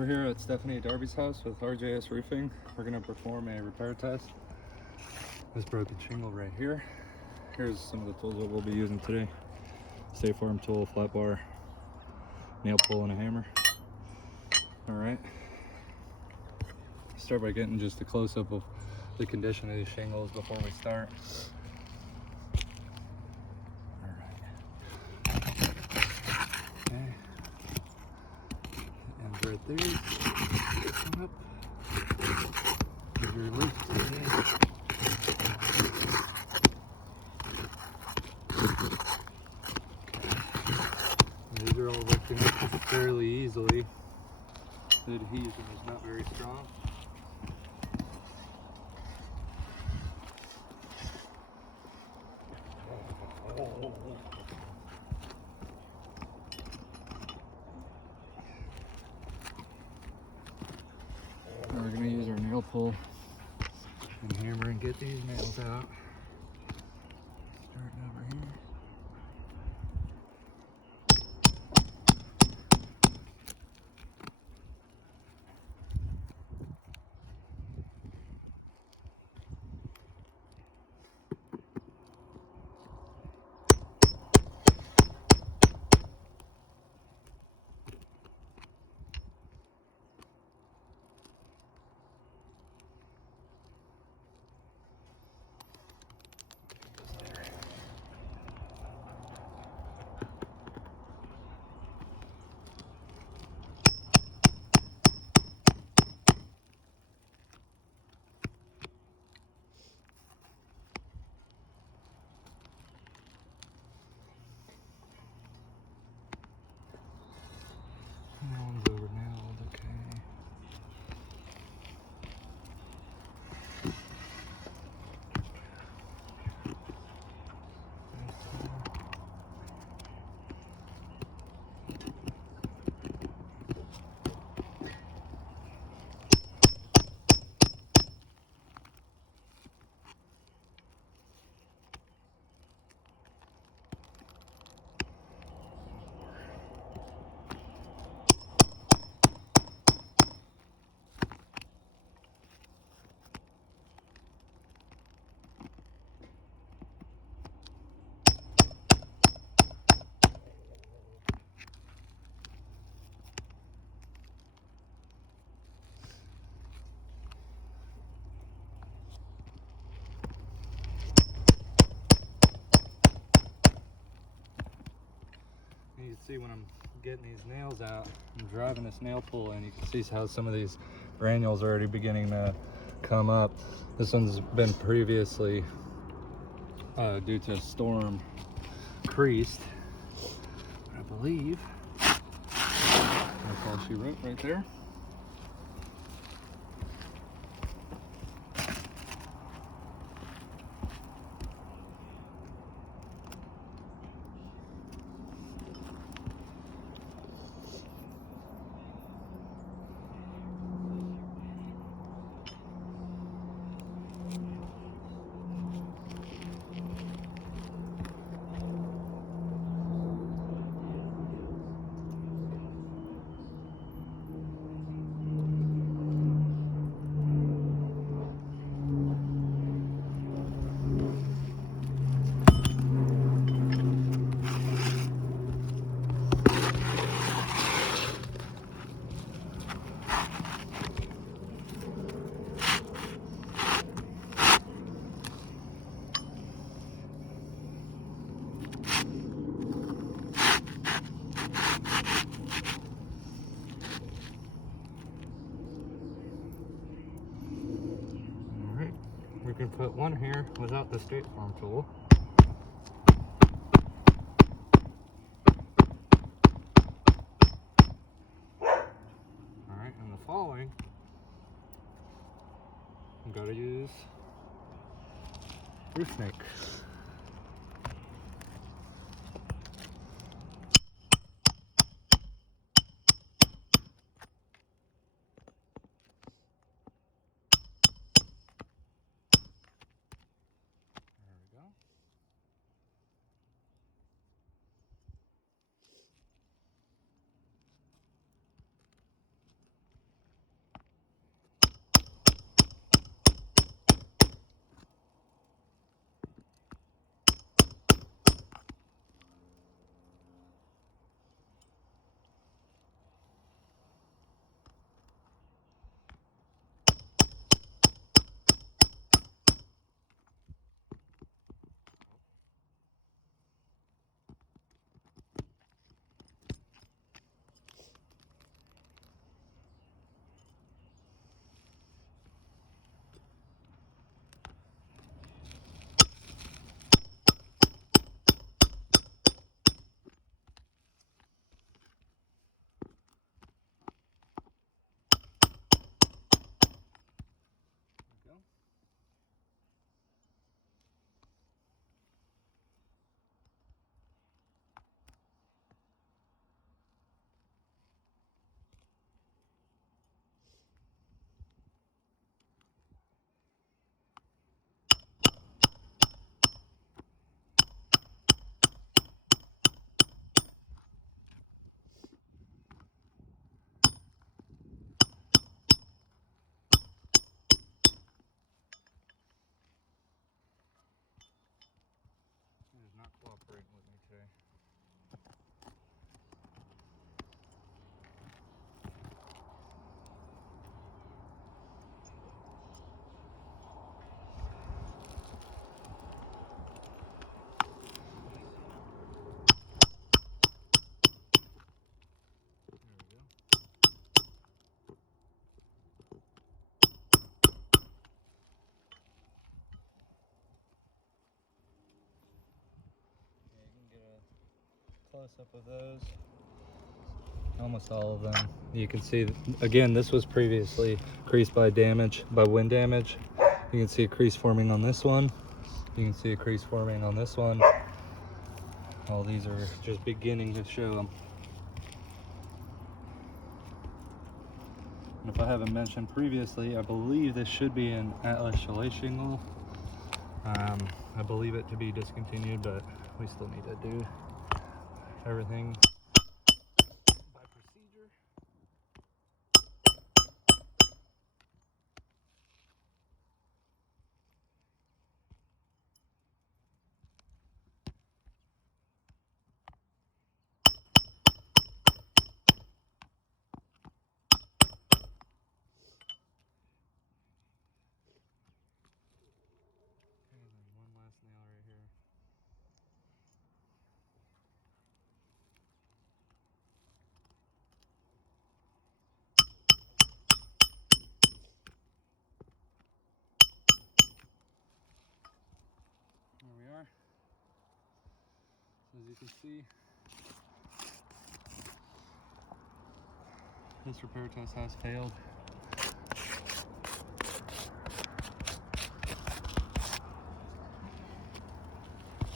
We're here at Stephanie Darby's house with RJS Roofing. We're going to perform a repair test. This broken shingle right here. Here's some of the tools that we'll be using today. Safe arm tool, flat bar, nail pull, and a hammer. Alright. Start by getting just a close-up of the condition of these shingles before we start. Okay. And right there. Come up. Give your lift. Okay. These are all working fairly easily. The adhesion is not very strong. Now we're going to use our nail pull and hammer and get these nails out. Starting over here. That one's over nailed, okay. You can see when I'm getting these nails out, I'm driving this nail pull and you can see how some of these granules are already beginning to come up. This one's been previously, due to a storm, creased. I believe that's all she wrote right there. We can put one here without the State Farm tool. Alright, and the following, I'm going to use roof snake. close-up of those. Almost all of them. You can see, again, this was previously creased by wind damage. You can see a crease forming on this one. You can see a crease forming on this one. All these are just beginning to show them. And if I haven't mentioned previously, I believe this should be an Atlas chalet shingle. I believe it to be discontinued, but we still need to do everything by procedure. And then one last nail right here. There we are. As you can see, this repair test has failed.